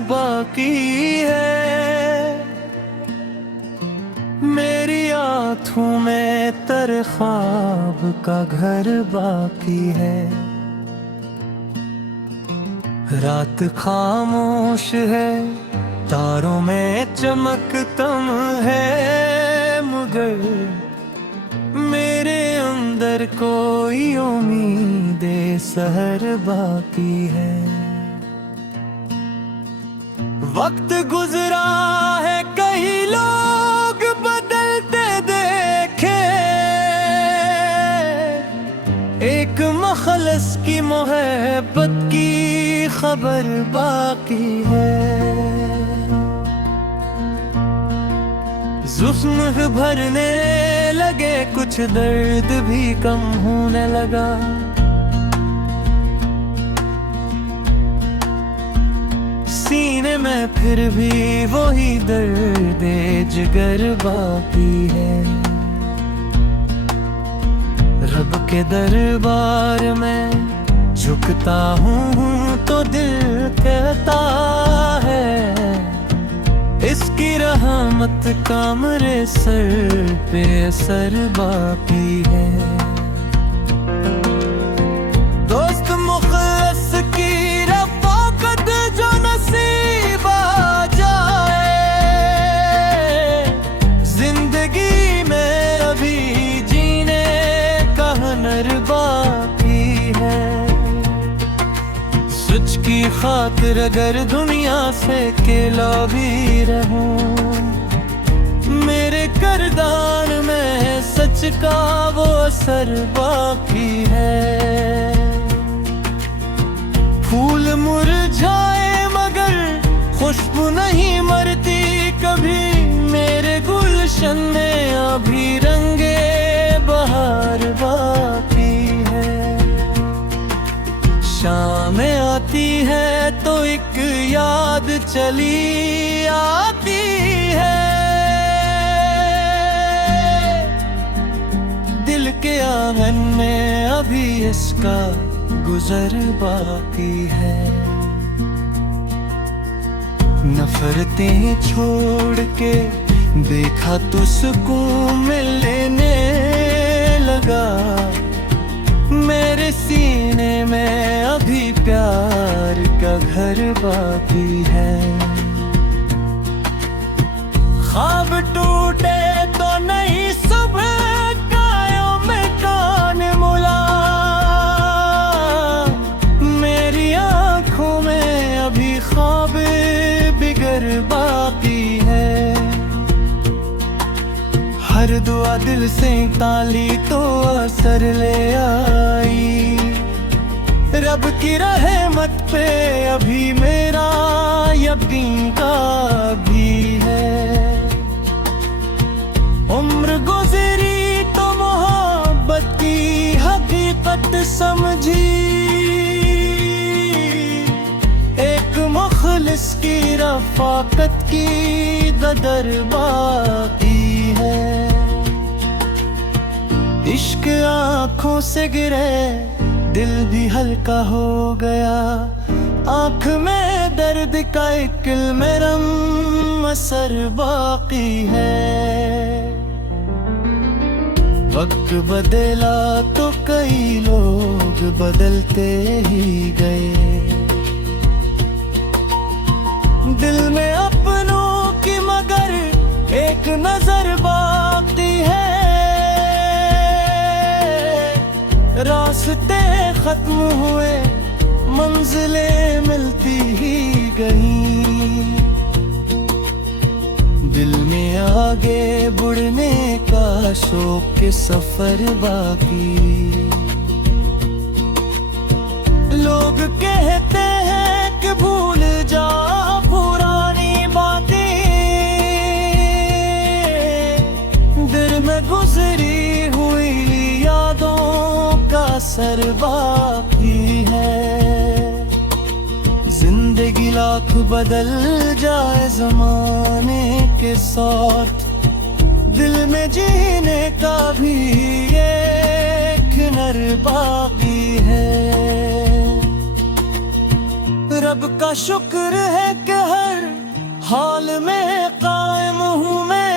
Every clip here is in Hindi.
बाकी है। मेरी आँखों में तेरे ख्वाब का घर बाकी है। रात खामोश है, तारों में चमक तम है, मगर मेरे अंदर कोई उम्मीद सहर बाकी है। वक्त गुजरा है, कई लोग बदलते देखे, एक मखलस की मोहब्बत की खबर बाकी है। जुस्म भरने लगे, कुछ दर्द भी कम होने लगा। सीने में फिर भी वही दर्द जिगर बाकी है। रब के दरबार में झुकता हूँ तो दिल कहता है, इसकी रहमत का मेरे सर पे असर बाकी है। दोस्त मुखलिस की रफ़ाकत जो नसीब आ जाए, जिंदगी में अभी जीने का हुनर बाकी है। सच की खातिर अगर दुनिया से अकेला भी रहूं, मेरे किरदार में सच का वो असर बाकी है। फूल मुरझाए मगर खुशबू नहीं मरती कभी, मेरे गुलशन में अभी रंगे बहार बाकी है। शाम आती है तो एक याद चली आती है, दिल के आंगन में अभी इसका गुजर बाकी है। नफरतें छोड़ के देखा तो सुकून मिलने लगा, मेरे सीने में अभी प्यार का घर बाकी है। ख्वाब टूटे तो नहीं सुबह कायों में कान मुला, मेरी आँखों में अभी ख्वाब बिगर बाकी है। हर दुआ दिल से ताली तो असर ले आई, रब की रहमत पे अभी मेरा यकीन का भी है। उम्र गुजरी तो मोहब्बत की हकीकत समझी, एक मुखलिस की रफ़ाकत की कदर बाकी है। इश्क आँखों से गिरे, दिल भी हल्का हो गया, आँख में दर्द का एक इल्म असर बाकी है। वक्त बदला तो कई लोग बदलते ही गए, दिल में अपनों की मगर एक नजर बाकी है। रास्ते खत्म हुए, मंजिलें मिलती ही गईं, दिल में आगे बढ़ने का शौक के सफर बाकी। लोग कहते हैं कि भूल जा पुरानी बातें, दिल में गुजरी हुई यादों का असर बाकी है। जिंदगी लाख बदल जाए ज़माने के साथ, दिल में जीने का भी एक हुनर बाकी है। रब का शुक्र है कि हर हाल में कायम हूँ मैं,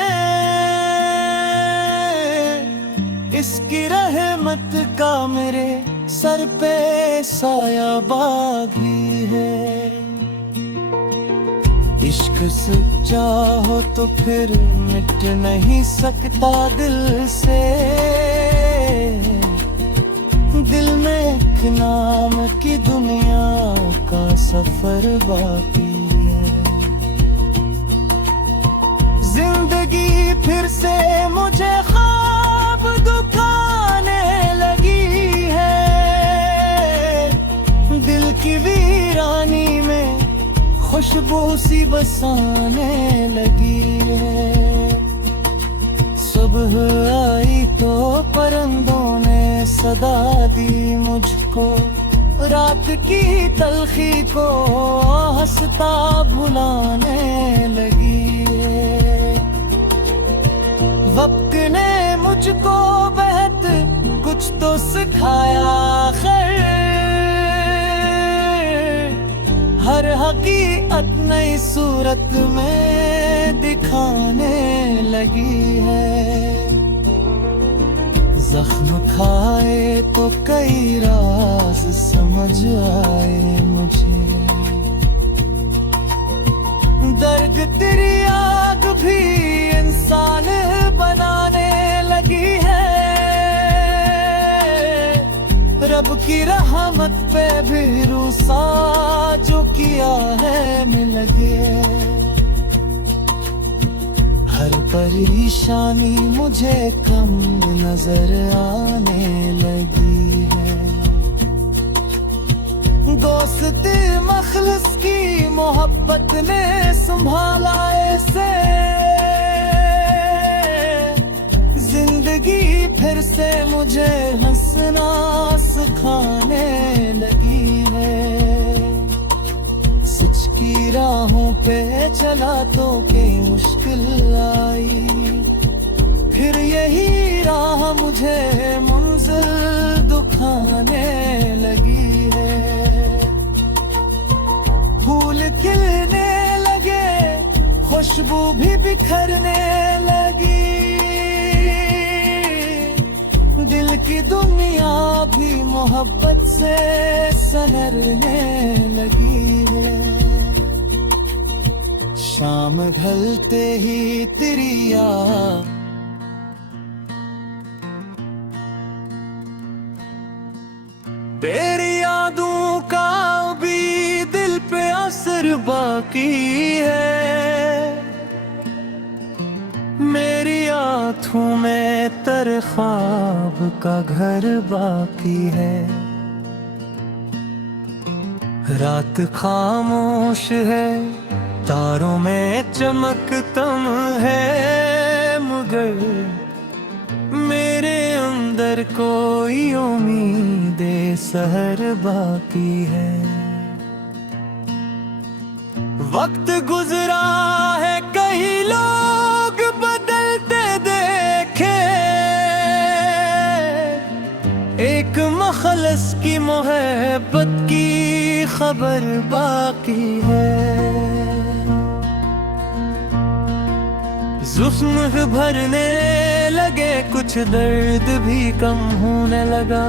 इसकी रहमत का मेरे सर पे साया बागी है। इश्क सच्चा हो तो फिर मिट नहीं सकता दिल से, दिल में एक नाम की दुनिया का सफर बाकी है। जिंदगी फिर से मुझे ख्वाब दिखाने लगी है, दिल की वीरानी में खुशबू सी बसाने लगी है। सुबह आई तो परिंदों ने सदा दी मुझको, रात की तलखी को हंसता भुलाने लगी है। वक्त ने मुझको बेहद कुछ तो सिखाया खैर, हर हकीकत नई सूरत में दिखाने लगी है। जख्म खाए तो कई राज समझ आए मुझे, दर्द तेरी आग भी इंसान बनाने लगी है। रब की रहमत पे भी रूसा जो किया है मिल गए। हर परेशानी मुझे कम नजर आने लगी है। दोस्त मखलस की मोहब्बत ने संभाला ऐसे, जिंदगी फिर से मुझे हंसना सिखाने लगी है। सच की राहों पे चला तो कई मुश्किल आई, फिर यही राह मुझे मंजिल दिखाने लगी है। फूल खिलने लगे, खुशबू भी बिखरने लगी, दिल की दुनिया भी मोहब्बत से सनरने लगी है। शाम ढलते ही तेरी याद तेरी यादों का भी दिल पे असर बाकी है। मेरी आँखों में तेरे ख्वाब का घर बाकी है। रात खामोश है, तारों में चमक तम है, मगर मेरे अंदर कोई उम्मीद सहर बाकी है। वक्त गुजरा है, कई लोग बदलते देखे, एक मखलस की मोहब्बत की खबर बाकी है। जुस्म भरने लगे, कुछ दर्द भी कम होने लगा।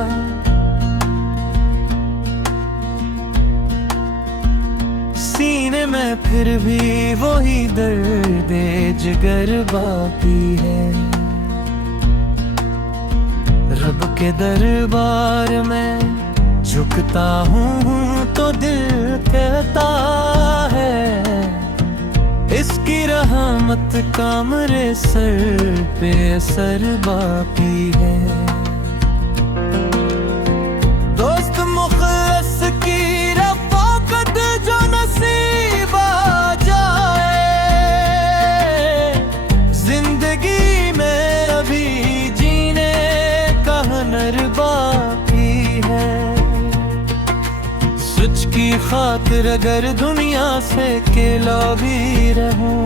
सीने में फिर भी वही दर्द जिगर बाकी है। रब के दरबार में झुकता हूँ तो दिल कहता है, इसकी रहमत का मेरे सर पे असर बाकी है। दोस्त मुखलस की रफ़ाकत जो नसीब आ जाए, जिंदगी में अभी जीने का हुनर बाकी है। सच की खातिर अगर दुनिया से अकेला भी रहूं,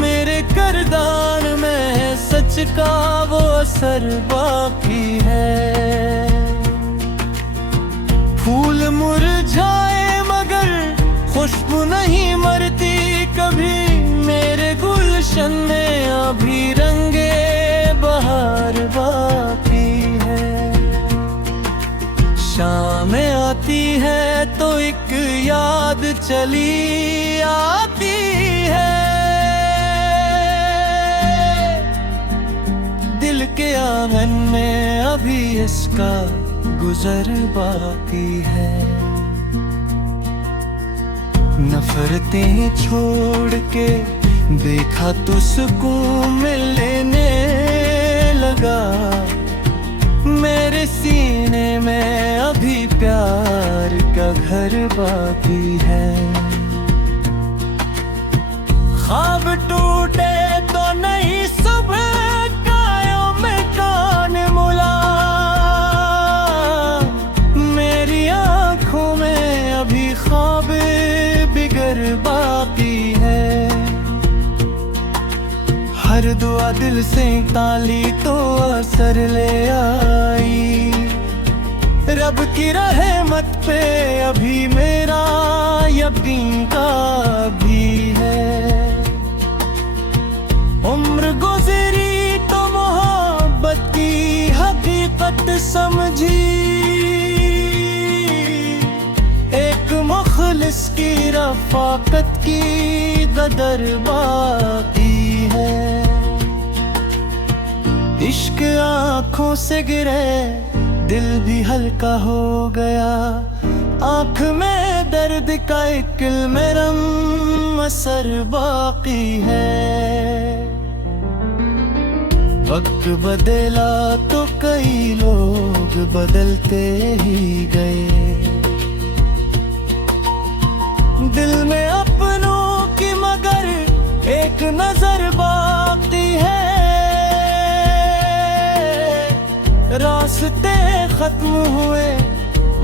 मेरे किरदार में सच का वो असर बाकी है। फूल मुरझाए खुशबू नहीं मरती कभी मेरे गुलशन में, अभी रंगे बहार बाकी है। शाम आती है तो एक याद चली आती है, दिल के आंगन में अभी इसका गुजर बाकी है। नफरतें छोड़ के देखा तो सुकून मिलने लगा, मेरे सीने में अभी प्यार का घर बाकी है। ख्वाब टूटे तो नहीं सुबह कायों में कान मुला, मेरी आंखों में अभी ख्वाब बिगड़ बाकी है। हर दुआ दिल से ताली तो असर ले आई, रब की रहमत पे अभी मेरा यकीन का भी है। उम्र गुजरी तो मोहब्बत की हकीकत समझी, एक मुखलिस की रफाकत की कदर बाकी है। इश्क आंखों से गिरे दिल भी हल्का हो गया, आंख में दर्द का एक इल्म असर बाकी है। वक्त बदला तो कई लोग बदलते ही गए, दिल में अपनों की मगर एक नजर बाकी है। रास्ते खत्म हुए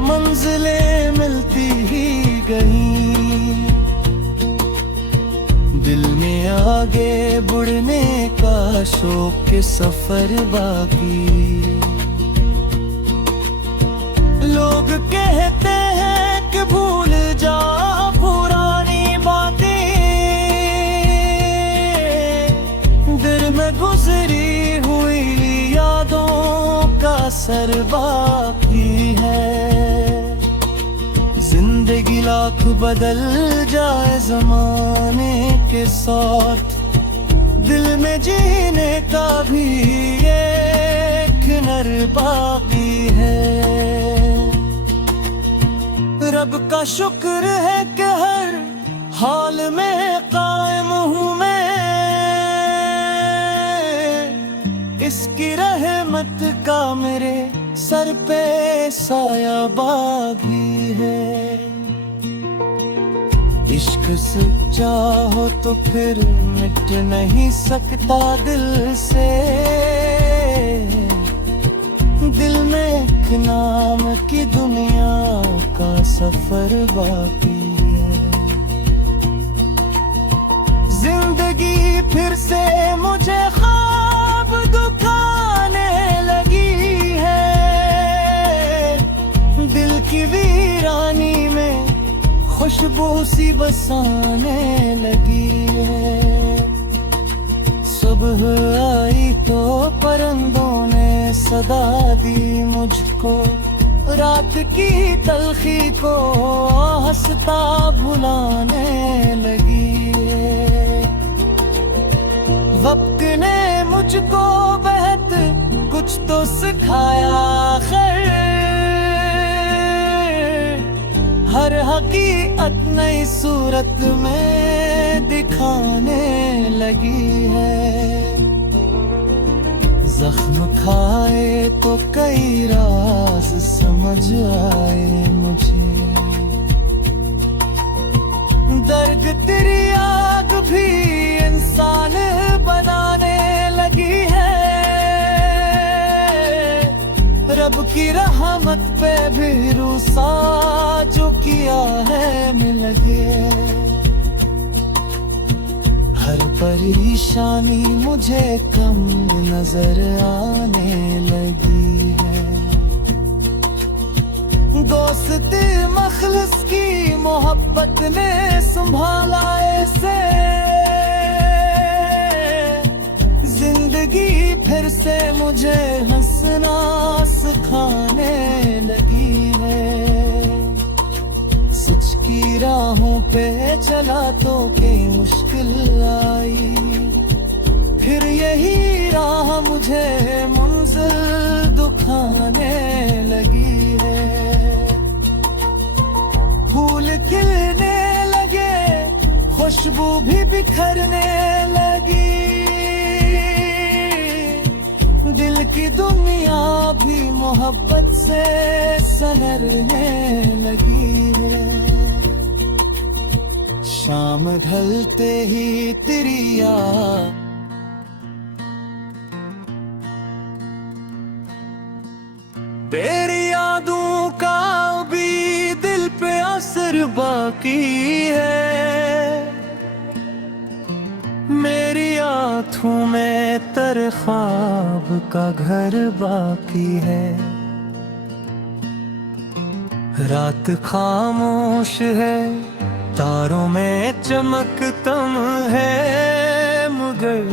मंजिलें मिलती ही गई, दिल में आगे बढ़ने का शौक के सफर बाकी। लोग कहते हैं कि भूल जा पुरानी बातें, दिल में गुजरी हुई यादों का असर बाकी है। जिंदगी लाख बदल जाए जमाने के साथ, दिल में जीने का भी एक हुनर बाकी है। रब का शुक्र है कि हर हाल में कायम हूँ मैं, इसकी रहमत का मेरे सर पे साया बागी है। इश्क सच्चा हो तो फिर मिट नहीं सकता दिल से, दिल में एक नाम की दुनिया का सफर बाकी है। जिंदगी फिर से मुझे ख्वाब दुखाने लगी है, दिल की वीरानी में खुशबू सी बसाने लगी है। सुबह आई तो परिंदों ने सदा दी मुझको, रात की तलखी को हंसता भुलाने लगी है। वक्त ने मुझको बहुत कुछ तो सिखाया खैर, हर हकीकत नई सूरत में दिखाने लगी है। जख्म खाए तो कई राज समझ आए मुझे, दर्द तेरी आग भी इंसान बनाने लगी है। रब की रहमत पे भी रूसा जो किया है मिल गए। हर परेशानी मुझे कम नजर आने लगी है। दोस्ती मखलस की मोहब्बत ने संभाला ऐसे, जिंदगी फिर से मुझे हंसना सिखाने लगी है। सच की राहों पे चला तो कई मुश्किल आई, फिर यही राह मुझे मंजिल दुखाने लगी है। फूल खिलने लगे, खुशबू भी बिखरने लगी, दिल की दुनिया भी मोहब्बत से सनरने लगी है। शाम ढलते ही तेरी याद, तेरी यादों का भी दिल पे असर बाकी है। मेरी आँखों में तेरे ख्वाब का घर बाकी है। रात खामोश है, तारों में चमक कम है, मगर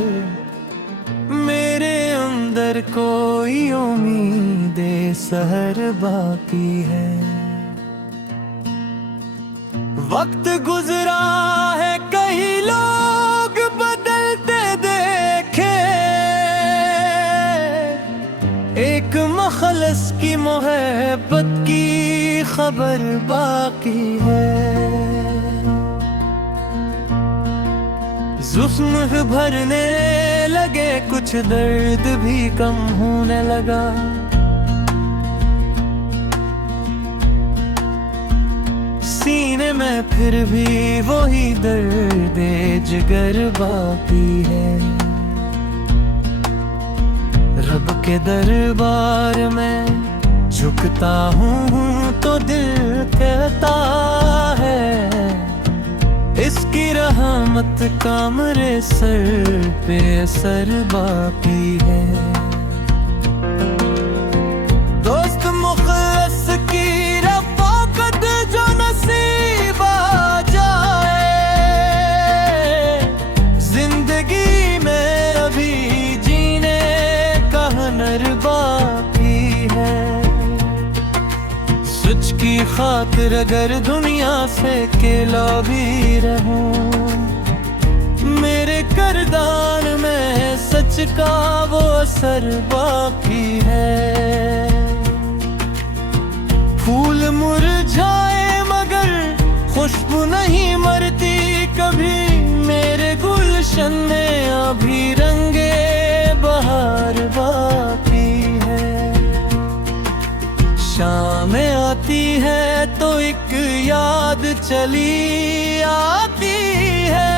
मेरे अंदर कोई उम्मीद सहर बाकी है। वक्त गुजरा है, कई लोग बदलते देखे, एक मखलस की मोहब्बत की खबर बाकी है। जुस्म भरने लगे, कुछ दर्द भी कम होने लगा, सीने में फिर भी वही दर्द जिगर बाकी है। रब के दरबार में झुकता हूँ तो दिल कहता है, इसकी रहमत का मेरे सर पे असर बाकी है। दोस्त मुखलस की रफ़ाकत जो नसीब आ जाए, जिंदगी में अभी जीने का हुनर बाकी है। सच की खातिर अगर दुनिया से अकेला भी रहूं, मेरे किरदार में सच का वो असर बाकी है। फूल मुरझाए मगर खुशबू नहीं मरती कभी, मेरे गुलशन में अभी रंगे बहार बाकी है। शाम आती है तो एक याद चली आती है,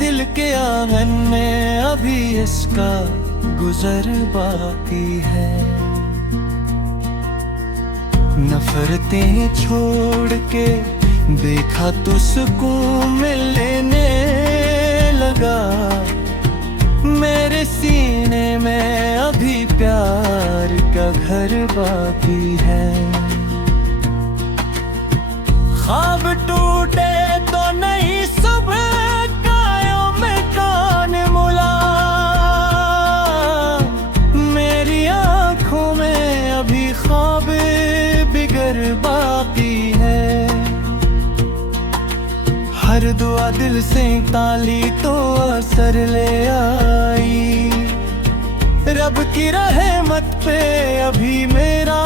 दिल के आंगन में अभी इसका गुजर बाकी है। नफरतें छोड़ के देखा तो सुकून मिलने लगा, मेरे सीने में अभी प्यार का घर बाकी है। ख्वाब टूटे तो नहीं सुबह कायों में कान मुला, मेरी आँखों में अभी ख्वाब बिगर बाकी है। हर दुआ दिल से ताली तो असर ले आई, रब की रहमत पे अभी मेरा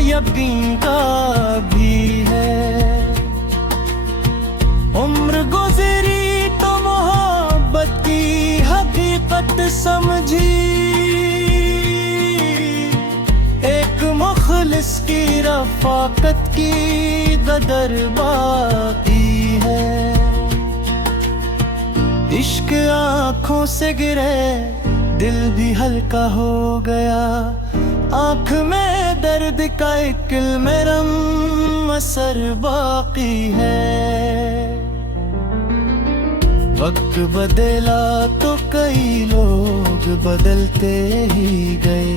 यकीन का भी है। उम्र गुजरी तो मोहब्बत की हकीकत समझी, एक मुखलिस की रफ़ाकत की कदर बाकी है। इश्क आँखों से गिरे, दिल भी हल्का हो गया, आँख में दर्द का एक इल्म असर बाकी है। वक्त बदला तो कई लोग बदलते ही गए,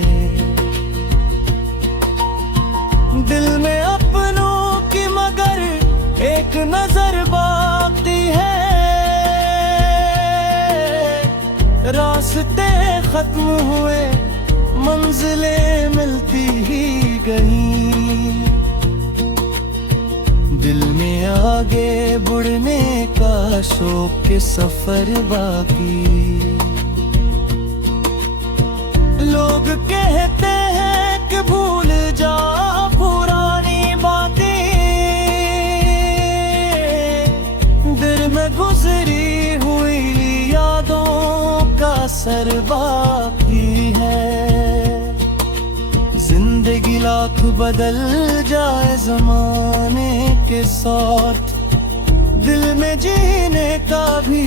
दिल में अपनों की मगर एक नजर बाकी है। रास्ते खत्म हुए, मंजिलें मिलती ही गई। दिल में आगे बढ़ने का शौक के सफर बाकी। लोग कहते हैं कि भूल जा पुरानी बातें, दिल में गुजरी हुई यादों का असर बाकी है। जिंदगी लाख बदल जाए जमाने के साथ, दिल में जीने का भी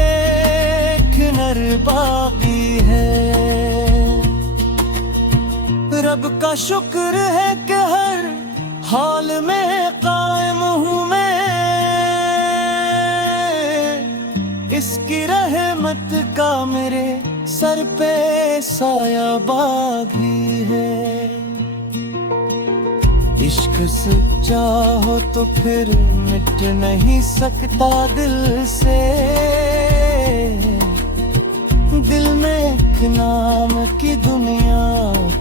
एक हुनर बाकी है। रब का शुक्र है कि हर हाल में कायम हूँ मैं, इसकी रहमत का मेरे सर पे साया बाकी है। इश्क सच्चा हो तो फिर मिट नहीं सकता दिल से। दिल में एक नाम की दुनिया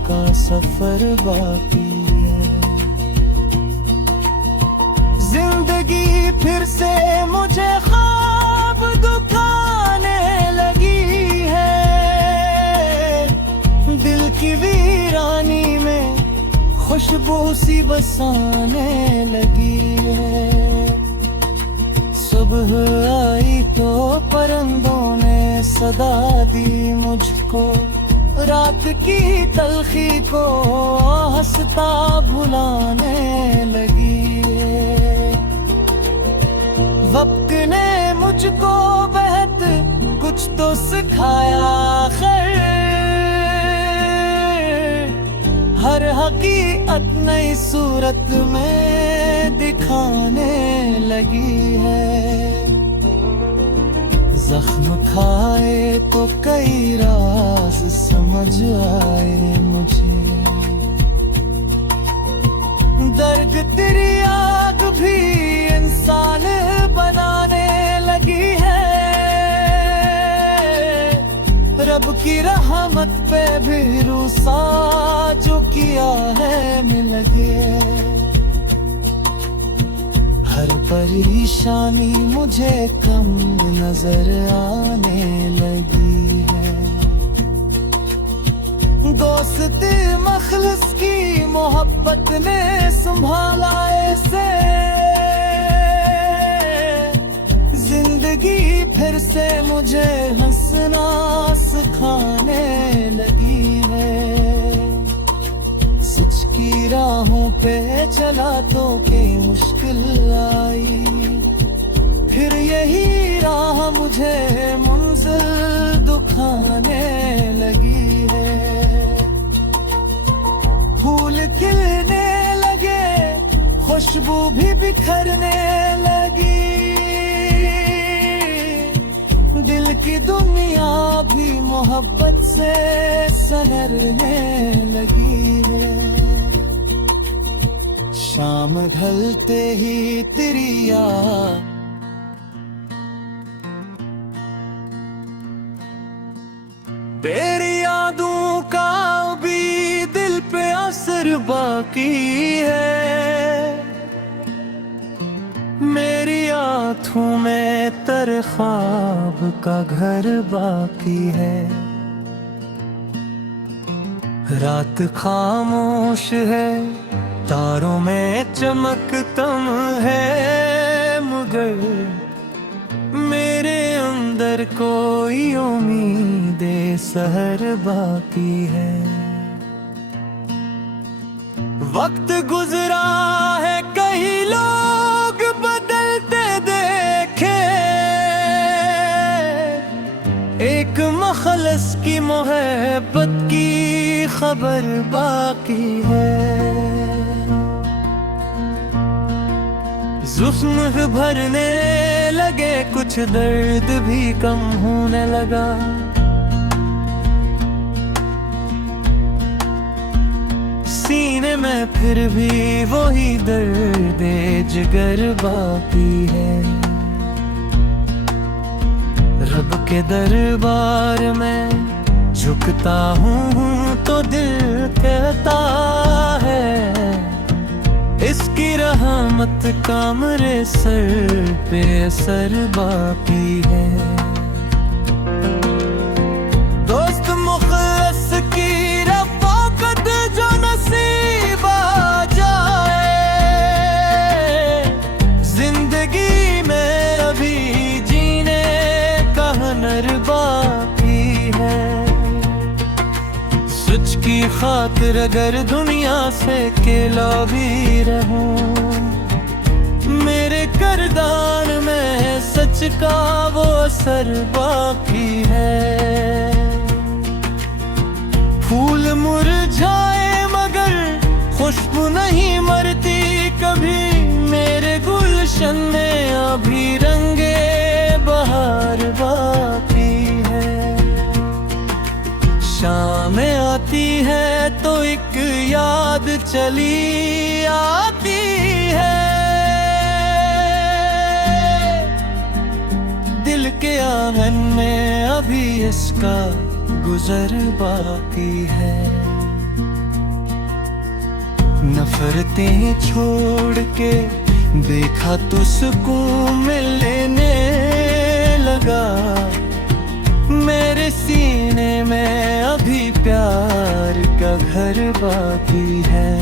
का सफर बाकी है। जिंदगी फिर से मुझे ख्वाब दुखाने लगी है। दिल की वीरानी में खुशबू सी बसाने लगी है। सुबह आई तो परंदों ने सदा दी मुझको, रात की तलखी को हंसता भुलाने लगी है। वक्त ने मुझको बेहद कुछ तो सिखाया खैर, हर हकीकत नई सूरत में दिखाने लगी है। जख्म खाए तो कई राज समझ आए मुझे, दर्द तेरी आग भी इंसान बनाने लगी है। रब की रहमत पे भी रूसा जो किया है मिल गए। हर परेशानी मुझे कम नजर आने लगी है। दोस्त मखलस की मोहब्बत ने संभाला ऐसे, जिंदगी फिर से मुझे हंसना सिखाने लगी है। सच की राहों पे चला तो के मुश्किल आई, फिर यही राह मुझे मंजिल दुखाने लगी है। फूल खिलने लगे, खुशबू भी बिखरने लगी, दिल की दुनिया भी मोहब्बत से सनरने लगी है। शाम ढलते ही तेरी याद तेरी यादों का भी दिल पे असर बाकी है। मेरी आँखों में तेरे ख्वाब का घर बाकी है। रात खामोश है, तारों में चमक तम है, मगर मेरे अंदर कोई उम्मीद सहर बाकी है। वक्त गुजरा है, कई लोग बदलते देखे, एक मखलस की मोहब्बत की खबर बाकी है। जुस्म भरने लगे, कुछ दर्द भी कम होने लगा। सीने में फिर भी वही दर्द जिगर बाकी है। रब के दरबार में झुकता हूँ तो दिल कहता है, इसकी रहमत का मेरे सर पे असर बाकी है। दोस्त मुखलिस की रफ़ाकत जो नसीब आ जाए, जिंदगी में अभी जीने का हुनर बाकी है। सच की खातिर अगर दुनिया से अकेला भी रहूं, मेरे किरदार में सच का वो असर बाकी है। फूल मुरझाए मगर खुशबू नहीं मरती कभी, मेरे गुलशन में अभी रंगे बहार बाकी है। शाम आती है तो एक याद चली आती है, दिल के आंगन में अभी इसका गुजर बाकी है। नफरतें छोड़ के देखा तो सुकून मिलने लगा, मेरे सीने में अभी प्यार का घर बाकी है।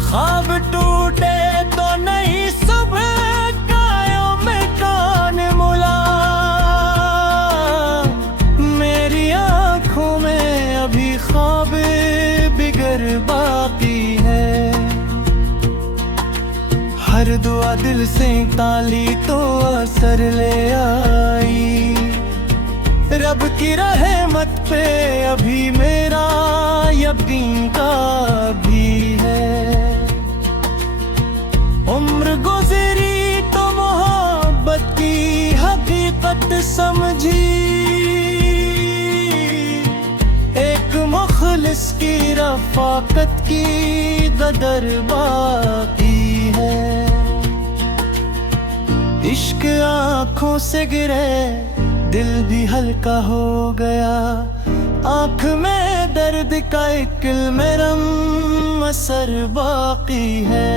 ख्वाब टूटे तो नहीं सुबह कायों में कान मुला, मेरी आंखों में अभी ख्वाब बिगर बाकी है। हर दुआ दिल से ताली तो असर ले आई, रब की रहमत पे अभी मेरा यकीन का भी है। उम्र गुजरी तो मोहब्बत की हकीकत समझी, एक मुखलिस की रफ़ाकत की कदर बाकी है। इश्क आँखों से गिरे दिल भी हल्का हो गया, आँख में दर्द का एक इल्म असर बाकी है।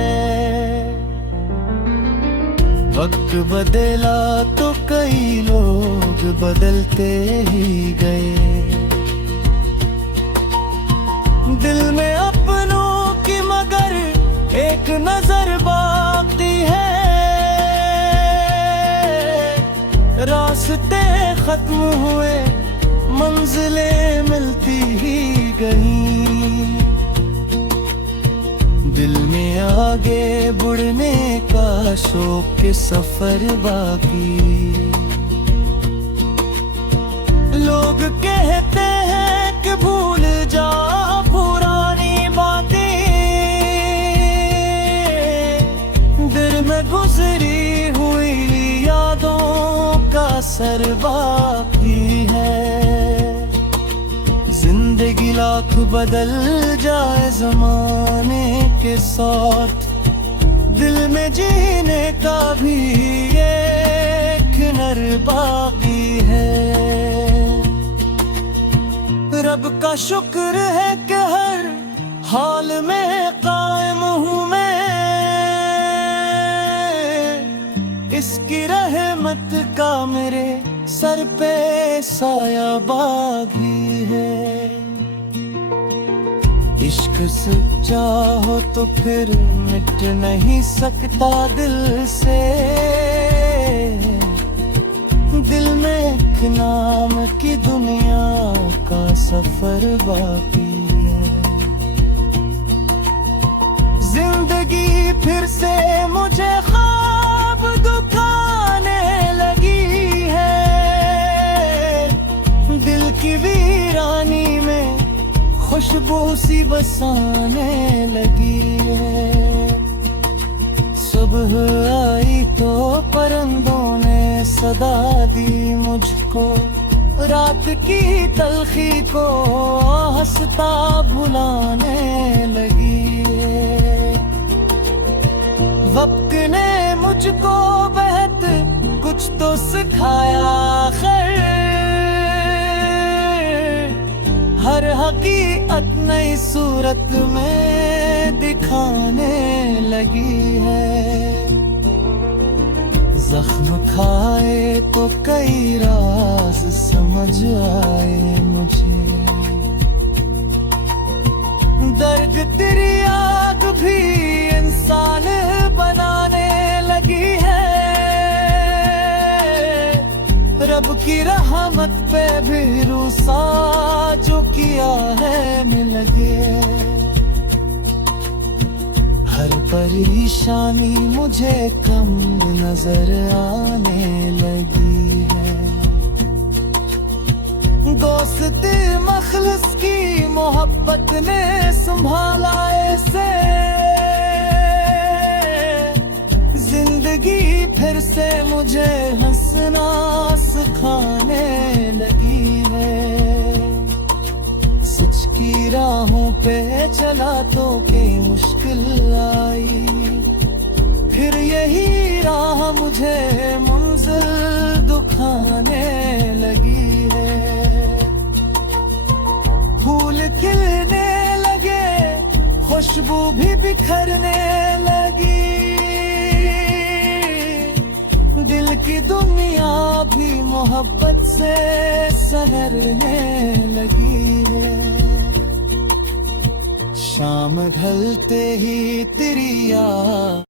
वक्त बदला तो कई लोग बदलते ही गए, दिल में अपनों की मगर एक नजर बाकी है। रास्ते खत्म हुए मंजिलें मिलती ही गईं, दिल में आगे बढ़ने का शौक के सफर बाकी। लोग कहते हैं कि भूल जा पुरानी बातें, दिल में गुजरी हुई यादों का असर बाकी है। जिंदगी लाख बदल जाए जमाने के साथ, दिल में जीने का भी एक हुनर बाकी है। रब का शुक्र है कि हर हाल में कायम हूँ मैं, इसकी रहमत का मेरे सर पे साया बाकी है। इश्क सच्चा हो तो फिर मिट नहीं सकता दिल से, दिल में एक नाम की दुनिया का सफर बाकी है। जिंदगी फिर से मुझे ख्वाब दुखाने लगी है, दिल की वीरानी में खुशबू सी बसाने लगी है। सुबह आई तो परिंदों ने सदा दी मुझको, रात की तलखी को हंसता भुलाने लगी है। वक्त ने मुझको बेहद कुछ तो सिखाया खैर, हर हकीकत नई सूरत में दिखाने लगी है। जख्म खाए तो कई राज समझ आए मुझे, दर्द तेरी याद भी इंसान बनाने लगी है। रब की रहमत पे भी रूसा जो किया है मिल गए। हर परेशानी मुझे कम नजर आने लगी है। दोस्त मखलस की मोहब्बत ने संभाला ऐसे, जिंदगी फिर से मुझे हंसना सिखाने लगी है। सच की राहों पे चला तो के मुश्किल आई, फिर यही राह मुझे मंजिल दुखाने लगी है। फूल खिलने लगे, खुशबू भी बिखरने लगी, दिल की दुनिया भी मोहब्बत से सनरने लगी है। शाम ढलते ही तेरी याद